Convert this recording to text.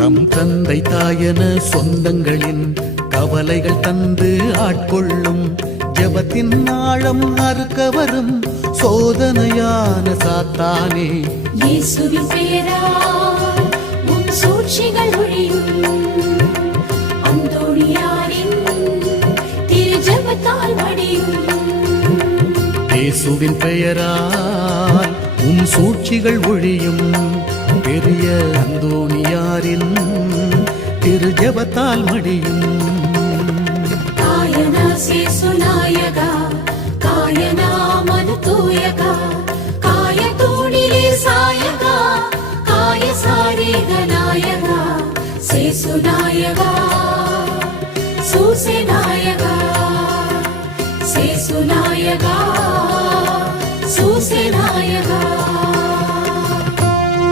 தம் தந்தை தாயன சொந்தங்களின் கவலைகள் தந்து ஆட்கொள்ளும் ஜபத்தின் ஆழம் அறுக்க வரும் சோதனையான சாத்தானே இயேசுவின் பெயரால் உன் சூழ்ச்சிகள் ஒழியும் அந்தோணியாரின் திரு ஜபத்தால் மடியும் இயேசுவின் பெயரால் உம் சூழ்ச்சிகள் ஒழியும் பெரிய அந்தோணியாரின் திரு ஜபத்தால் மடியும் காயனா சேசுநாயகா காயனா மனதூயகா காய தூணிலே சாயகா காய சாரீக நாயகா சேசுநாயகா சூசேநாயகா சேசுநாயகா சூசேநாயகா